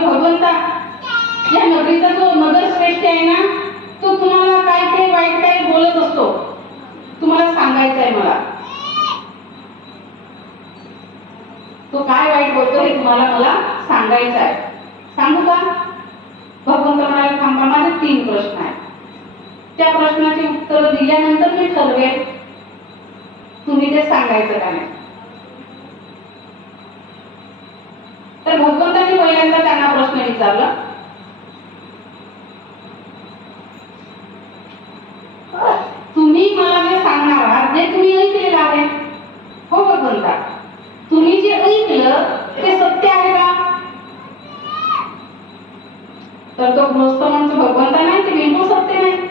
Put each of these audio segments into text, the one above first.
म्हटलं भगवंता या नगरीचा जो नगर श्रेष्ठ आहे ना तो तुम्हाला काय काही वाईट काही बोलत असतो? तुम्हाला सांगायचं आहे मला. तो काय वाईट बोलतो हे तुम्हाला मला सांगायचं आहे सांगू का? भगवंत म्हणाले थांबा माझे तीन प्रश्न आहेत. त्या प्रश्नाची उत्तर दिल्यानंतर मी ठरवेल तुम्ही ते सांगायचं का नाही? तर भगवंत पहिल्यांदा त्यांना प्रश्न विचारला? तुम्ही मला जे सांगणार आहात ते तुम्ही ऐकलेलं आहे हो भगवंता. तुम्ही जे ऐकलं ते सत्य आहे का? तर तो गृहस्थ म्हणतो भगवंता नाही ते बिलकुल सत्य नाही.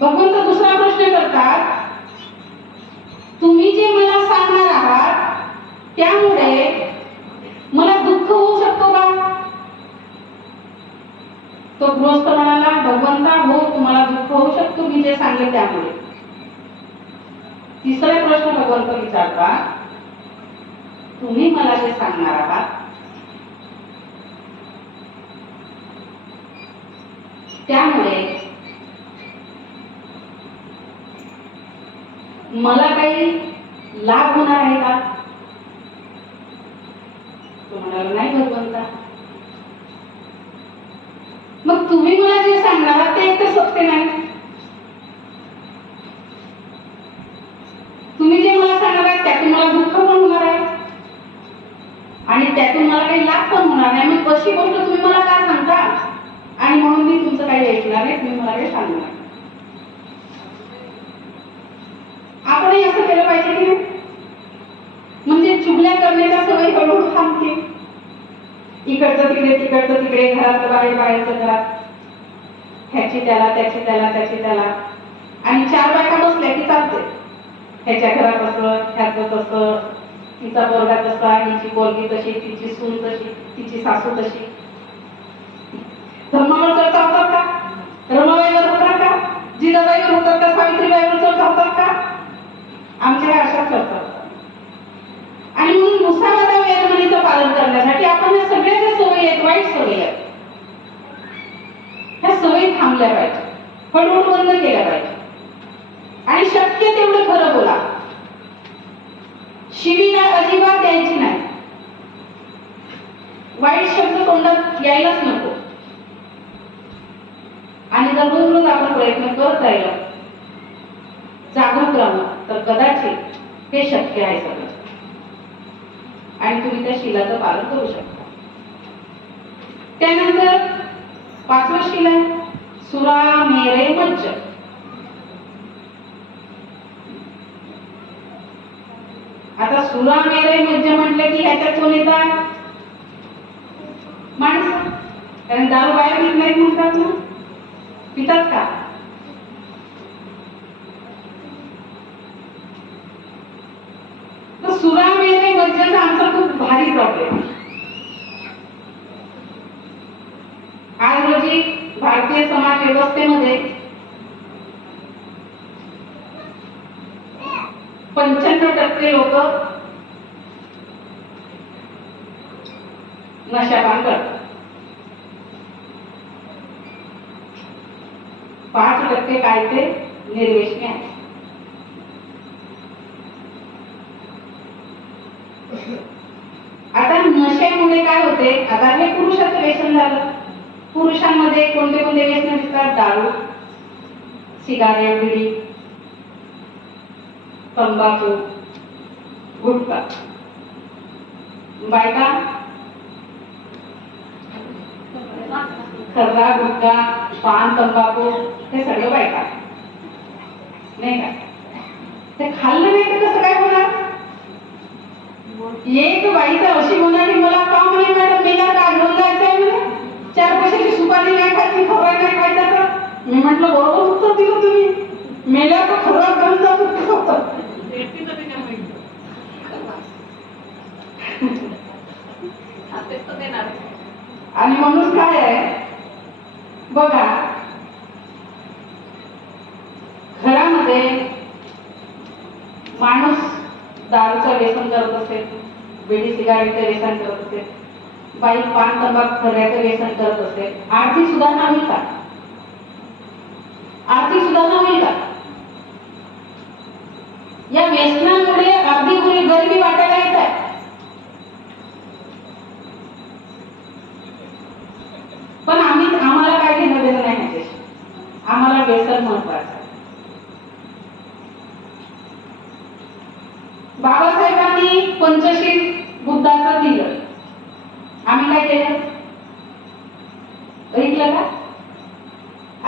भगवंत दुसरा प्रश्न करतात तुम्ही जे मला सांगणार आहात त्यामुळे मला दुःख होऊ शकतो का तो गृहस्थ म्हणाला भगवंता हो तुम्हाला दुःख होऊ शकतो. मी जे सांगेल त्यामुळे तिसरा प्रश्न भगवंत विचारतात तुम्ही मला जे सांगणार आहात त्यामुळे मला काही लाभ होणार आहे का? तो म्हणाला नाही भगवंता मग तुम्ही मला जे सांगणार आहात ते एक तर सत्य नाही तुम्ही जे मला सांगणार आहात त्यातून मला दुःख पण होणार आहे मला काही लाभ पण होणार नाही. मग कशी गोष्ट तुम्ही मला काय सांगता? आणि म्हणून मी तुमचं काही ऐकणार नाही तुम्ही मला काही सांगणार आपणही असं केलं पाहिजे की म्हणजे चुगल्या करण्याच्या सवयी हळूहळू थांबते इकडचं तिकडे तिकडचं तिकडे घरात बाहेर बाहेरचं घरात. ह्याची त्याला त्याची त्याला त्याची त्याला. आणि चार बायका बसल्या की चालते. ह्याच्या घरात असं ह्याचं तसं तिचा पोरगा तसा हिची पोरगी तशी तिची सून तशी तिची सासू तशी धर्मावर चर्चा होतात का? रमाबाईवर होतात का? जिजाबाईवर होतात का? सावित्रीबाईवर चर्चा होतात का? आमच्या ह्या अशा चर्चा आणि म्हणून मुसावादा वेदमणीचं पालन करण्यासाठी आपण या सगळ्या ज्या सवयी आहेत वाईट सवयी आहेत ह्या सवयी थांबल्या पाहिजे हळूहळू बंद केल्या पाहिजे आणि शक्य तेवढं खरं बोला शिवीगाळ अजिबात द्यायची नाही. वाईट शब्द तोंडात यायलाच नको. आणि जर रोज रोज आपण प्रयत्न करत राहिला. जागरूक राहणं तर कदाचित हे शक्य आहे सगळं. आणि तुम्ही त्या शिलाचं पालन करू शकता. त्यानंतर पाचवं शिला सुरा मेरे मज्ज तुला मेरे म्हणजे म्हटलं की ह्याच्यात कोण येतात? माणसं. कारण दारू बाहेर घेत नाही म्हणतात ना. पितात का? सुरा मेरे मज्जाचा म्हणजे आमचा खूप भारी प्रॉब्लेम आहे आज रोजी भारतीय समाज व्यवस्थेमध्ये पंच्याण्णव टक्के लोक नशापान करतात पाच टक्के काय ते निर्वेशनी आहे आता नशेमुळे काय होते? आता हे पुरुषाचं व्यसन झालं. पुरुषांमध्ये कोणते कोणते व्यसन दिसतात दारू सिगारेट बिडी तंबाखू गुटखा. बायका खर्रा गुटखा पान तंबाखू हे सगळं बायका. नाही का? ते खाल्लं नाही तर कसं काय होणार? एक बाई तर अशी म्हणाली मला का म्हणे मॅडम मेला का घेऊन जायचंय म्हणे चार पैशाची सुपारी नाही खायची खबर नाही खायचं तर. मी म्हटलं बरोबर उत्तर दिलं तुम्ही. मेल्या तर खराब घेऊन जातो. होतं आणि म्हणून काय आहे? बघा. घरामध्ये माणूस दारूचं व्यसन करत असेल बिडी सिगारेटचं व्यसन करत असेल बाई पान तंबाखू खऱ्याचं व्यसन करत असेल आर्थिक सुधारणा होईल का आर्थिक सुधारणा होईल का या व्यसनामुळे अगदी गुरी गरिबी वाटायला येत आहे पण आम्ही आम्हाला काय घेणं देणं नाही ह्याच्याशी आम्हाला व्यसन महत्वाचं. बाबासाहेबांनी पंचशील बुद्धाचं दिलं. आम्ही काय केलं? ऐकलं का?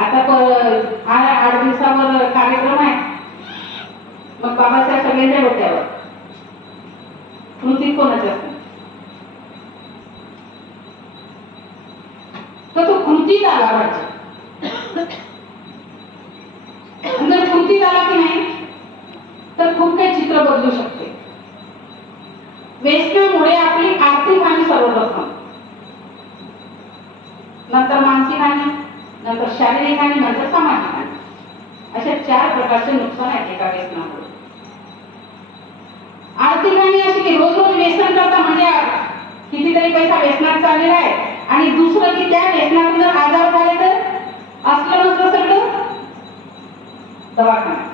आता प- आठ दिवसावर कार्यक्रम आहे. मग बाबासाहेब सगळ्यांच्या डोक्यावर. कृती कोणाच्या तर तो कृतीत आला पाहिजे आणि जर कृतीत आला की नाही तर खूप काही चित्र बदलू शकते व्यसनामुळे आपली आर्थिक हानी सर्वप्रथम नंतर मानसिक हानी नंतर शारीरिक आणि नंतर सामाजिक हानी अशा चार प्रकारचे नुकसान आहेत एका व्यसनामुळे. आर्थिक हानी अशी की रोज रोज व्यसन करता म्हणजे कितीतरी पैसा व्यसनात चाललेला आहे आणि दुसरं की त्या व्यसनातून जर आजार झाले तर असलं नसलं सगळं दवाखाना.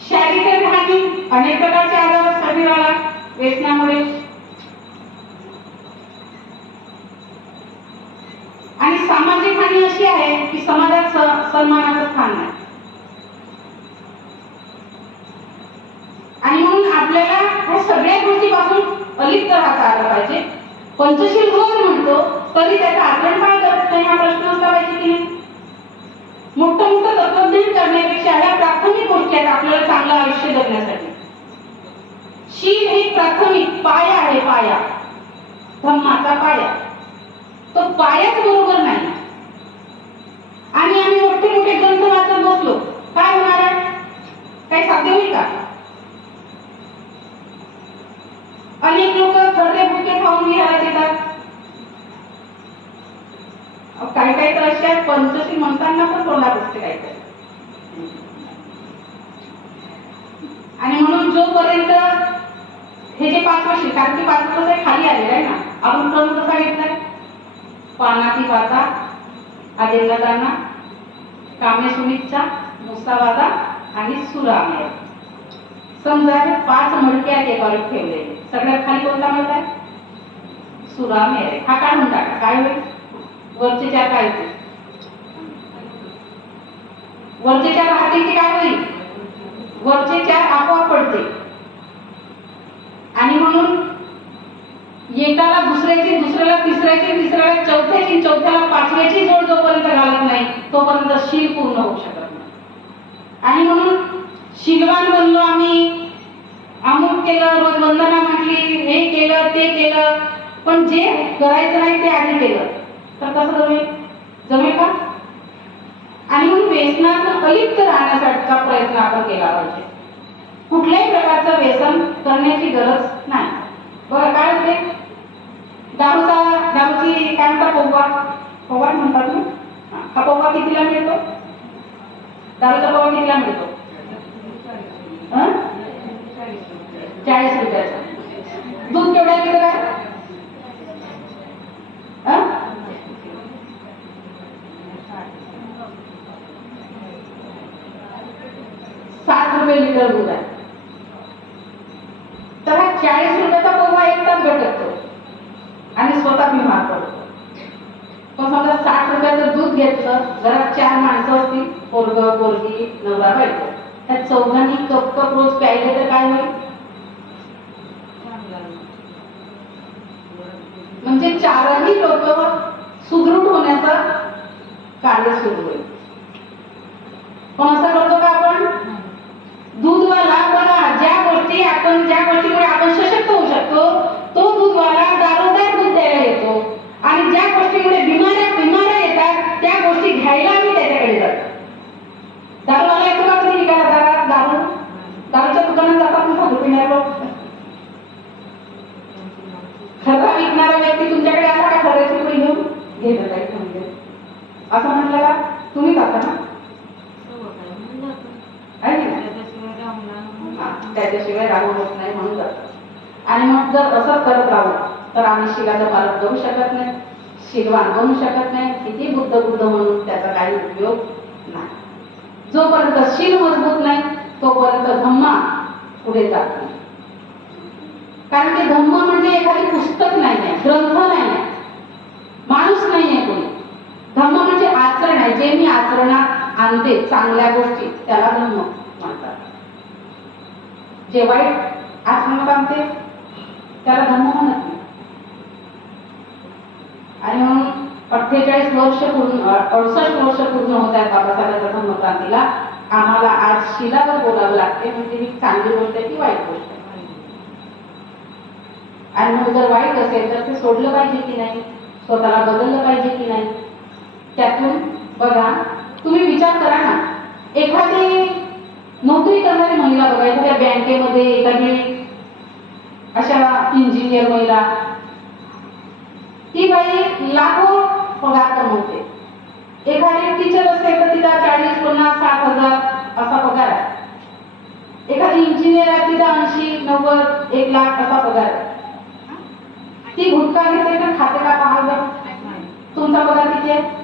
शारीरिक हानी अनेक प्रकारचे आजार शरीराला व्यसनामुळे आणि सामाजिक हानी अशी आहे की समाजात सन्मानाचं स्थान नाही. आणि म्हणून आपल्याला ह्या सगळ्या गोष्टीपासून अलिप्त राहता आलं पाहिजे. पंचशील रोज म्हणतो तरी त्याचं आचरण काय करत नाही हा प्रश्न असला पाहिजे की नाही? मोठं मोठं तत्वज्ञान करण्यापेक्षा ह्या प्राथमिक गोष्टी आहेत आपल्याला चांगलं आयुष्य जगण्यासाठी. शील हे प्राथमिक पाया आहे पाया. धम्माचा पाया. तो पायाच बरोबर नाही. आणि आम्ही मोठे मोठे ग्रंथ वाचत बसलो. काय होणार आहे? काही साध्य होईल का? अनेक लोक खरडे बुके खाऊन विहारात येतात. काही काही तर अशा पंचशी म्हणताना पण तोंडात असते काहीतरी. आणि म्हणून जोपर्यंत हे जे पाच वर्ष कारण की पाच वर्ष खाली आलेलं आहे ना आपण क्रम कसा घेतलाय? पानाची वाचा आदिलदाना कामे सुमितचा मुसावादा आणि सुरामेर समजा हे पाच मडके आहेत एकावर ठेवले. सगळ्यात खाली कोणता मडका आहे? सुरामेर आहे हा काढून टाका. काय होईल? वरचे चार काय होतील? वरचे चार राहतील की काय होईल? वरचे चार आपोआप पडते आणि म्हणून एकाला दुसऱ्याची दुसऱ्याला तिसऱ्याची तिसऱ्याला चौथ्याची चौथ्याला पाचव्याची जोड जोपर्यंत घालत नाही तोपर्यंत शील पूर्ण होऊ शकत नाही. आणि म्हणून शिलवान बनलो आम्ही. अमुक केलं रोज वंदना म्हटली हे केलं ते केलं. पण जे करायचं नाही ते आधी केलं. तर कसं जमेल? जमेल का? आणि म्हणून व्यसनातून अलिप्त राहण्यासाठीचा प्रयत्न आपण केला पाहिजे. कुठल्याही प्रकारचं व्यसन करण्याची गरज नाही. बरं काय होते? दारूचा दारूची काय म्हणतात पोवा. पोवा म्हणतात ना? हा, पोवा कितीला मिळतो? दारूचा पोवा कितीला मिळतो? हं? चाळीस रुपयाचा. दूध केवढ्या लिटर आहे सात रुपये लिटर दूध आहे तर हा चाळीस रुपयाचा पोहा एक तास भेटतो स्वतः मी मार पडतो पण समजा साठ रुपयाचं दूध घेतलं घरात चार माणसं असतील पोरग पोरगी नवरा बायको त्या चौघांनी कप कप रोज प्यायले तर काय होईल म्हणजे चारही लोक सुदृढ होण्याचं कार्य सुरू होईल पण असं करतो का आपण दूधवाला बघा ज्या गोष्टी आपण ज्या गोष्टीमुळे आपण सशक्त होऊ शकतो तो दूधवाला दारोदार दूध द्यायला येतो आणि ज्या गोष्टीमुळे बिमाऱ्या बिमाऱ्या येतात त्या गोष्टी घ्यायला आम्ही त्याच्याकडे जातो दारूवाला येतो का कधी विकायला दारात दारू दारूच्या दुकानात जातात ना दारू पिणारे लोक खरा विकणारा व्यक्ती तुमच्याकडे आला का खऱ्याची पुढे घेऊन काही म्हणजे असं म्हणलं का? तुम्ही जाता ना? त्याच्याशिवाय राहू होत नाही म्हणून जातात आणि मग जर असं करत राहू तर आम्ही शिलाचा पालक करू शकत नाही शिलवान बनू शकत नाही. किती बुद्ध बुद्ध म्हणून त्याचा काही उपयोग नाही. जोपर्यंत शील मजबूत नाही तोपर्यंत धम्मा पुढे जात नाही. कारण ते धम्म म्हणजे एखादी पुस्तक नाही आहे ग्रंथ नाही आहे माणूस नाही आहे कोणी धम्म म्हणजे आचरण आहे जे मी आचरणात आणते चांगल्या गोष्टी त्याला धर्म म्हणतात. जे वाईट आचरणात आणते त्याला धर्म म्हणत नाही. आणि म्हणून अठ्ठेचाळीस वर्ष पूर्ण अडुसष्ट वर्ष पूर्ण होत आहेत बाबासाहेबांच्या धम्मक्रांतीला आम्हाला आज शिलावर बोलावं लागते म्हणजे ही चांगली गोष्ट आहे की वाईट गोष्ट आहे? आणि मग जर वाईट असेल तर ते सोडलं पाहिजे की नाही? स्वतःला बदललं पाहिजे की नाही? त्यातून बघा तुम्ही विचार करा ना. एखादी नोकरी करणारी महिला बघा एखाद्या बँकेमध्ये एखादी अशा इंजिनियर महिला. ती बाई लाखो पगार कमवते. एखादी टीचर असेल तर तिला चाळीस पन्नास साठ हजार असा पगार आहे. एखादी इंजिनियर आहे तिला ऐंशी नव्वद एक लाख असा पगार आहे. ती गुटखा घेते तर खाते का पाहाल तुमचा पगार किती आहे?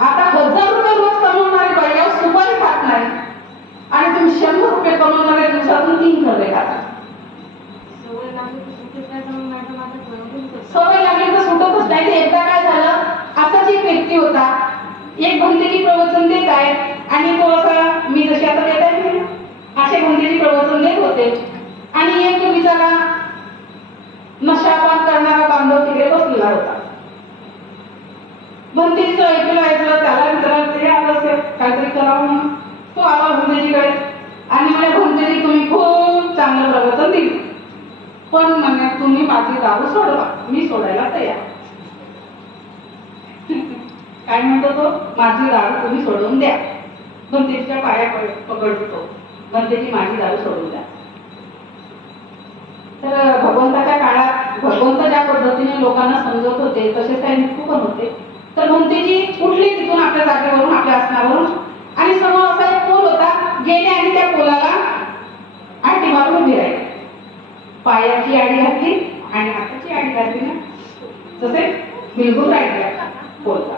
आता हजार रुपये रोज कमवणारी बाई सुपारी खात नाही. आणि तुम्ही शंभर रुपये कमवणारे दिवसातून तीन खरे खाता. सवय लागली तर सुटतच नाही. ते एकदा काय झालं? असाच एक व्यक्ती होता. एक भंतेजी प्रवचन देत आहे. आणि तो असा मी जशी आता देत आहे असे भंतेजी प्रवचन देत होते. आणि एक बिचारा नशापान करणारा बांधव तिकडे बसलेला होता. भंतेजीचं ऐकलं ऐकलं त्याला विचारलं ते आलं असेल काहीतरी करावं म्हणून. तो आला भंतेजीकडे आणि मला भंतेजी तुम्ही खूप चांगलं प्रवचन दिलं. पण म्हणे तुम्ही माझी दारू सोडवा. मी सोडायला तयार. काय म्हणतो तो? माझी दारू तुम्ही सोडवून द्या. भंतेजीच्या पाया पकडतो. भंतेजी माझी दारू सोडून द्या. तर भगवंताच्या काळात भगवंत ज्या पद्धतीने लोकांना समजत होते तसेच त्या भिक्खू पण होते तर भंतेजी उठले तिथून आपल्या जागेवरून आपल्या आसनावरून? आणि समोर असा एक पोल होता गेले आणि त्या पोलाला आठी मारून उभी राहिली. पायाची आडी घातली आणि हाताची आडी घातली ना? तसे बिलकुल राहिल्या पोलला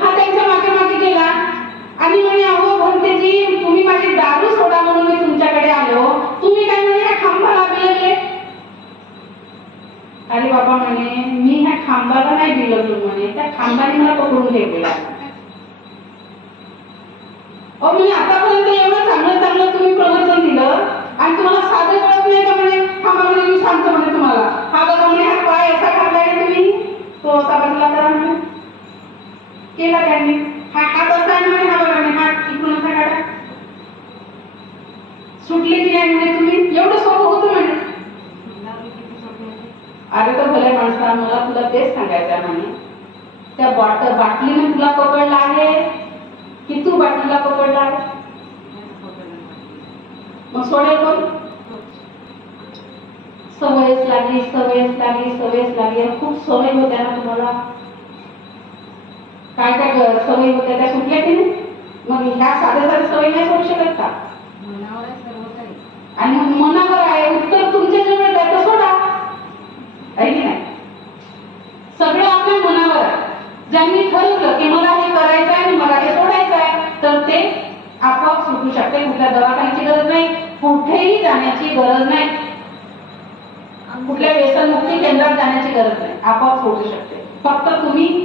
हा त्यांच्या मागे मागे गेला आणि म्हणे अहो भंतेजी तुम्ही माझी दारू सोडा म्हणून मी तुमच्याकडे आलो तुम्ही काय म्हणे ह्या खांबाला बिलगले अरे बाबा म्हणे मी ह्या खांबाला नाही बिलगलो म्हणे त्या खांबाने मला पकडून ठेवलेला अहो मी आतापर्यंत एवढं चांगलं चांगलं तुम्ही प्रवचन दिलं आणि तुम्हाला साधं कळत नाही का म्हणे? हा खांबामध्ये मी सांगतो म्हणे तुम्हाला. हा बघा म्हणे हा पाय असा घातलाय तुम्ही. तो असा बदला करा म्हणे. केला त्यांनी. हा हात असा आहे म्हणे हा बघा म्हणे हात इकडून असा काढा. सुटले की नाही म्हणे तुम्ही? एवढं सोपं होतं म्हणे भले माणसा मला तुला तेच सांगायचं आहे म्हणे त्या बॉट बाटलीने तुला पकडलं आहे? की तू बाटलीला पकडला आहे? मग सोडेल कोण? सवयच लागली सवयच लागली सवयच लागली. खूप सवय होत्या ना तुम्हाला. काय काय सवयी होत्या त्या सुटल्या की नाही मग ह्या साध्या साध्या सवयी नाही सोडू शकत का? आणि मग आहे उत्तर तुमच्या जवळ आहे तर सोडा आहे की नाही सगळं आपल्या मनावर आहे ज्यांनी ठरवलं की मला हे करायचं आहे आणि मला हे सोडायचं आहे तर ते आपोआप सुटू शकते कुठल्या दवाखान्याची गरज नाही कुठेही जाण्याची गरज नाही कुठल्या व्यसनमुक्ती केंद्रात जाण्याची गरज नाही आपोआप सोडू शकते फक्त तुम्ही तुमच्या मनात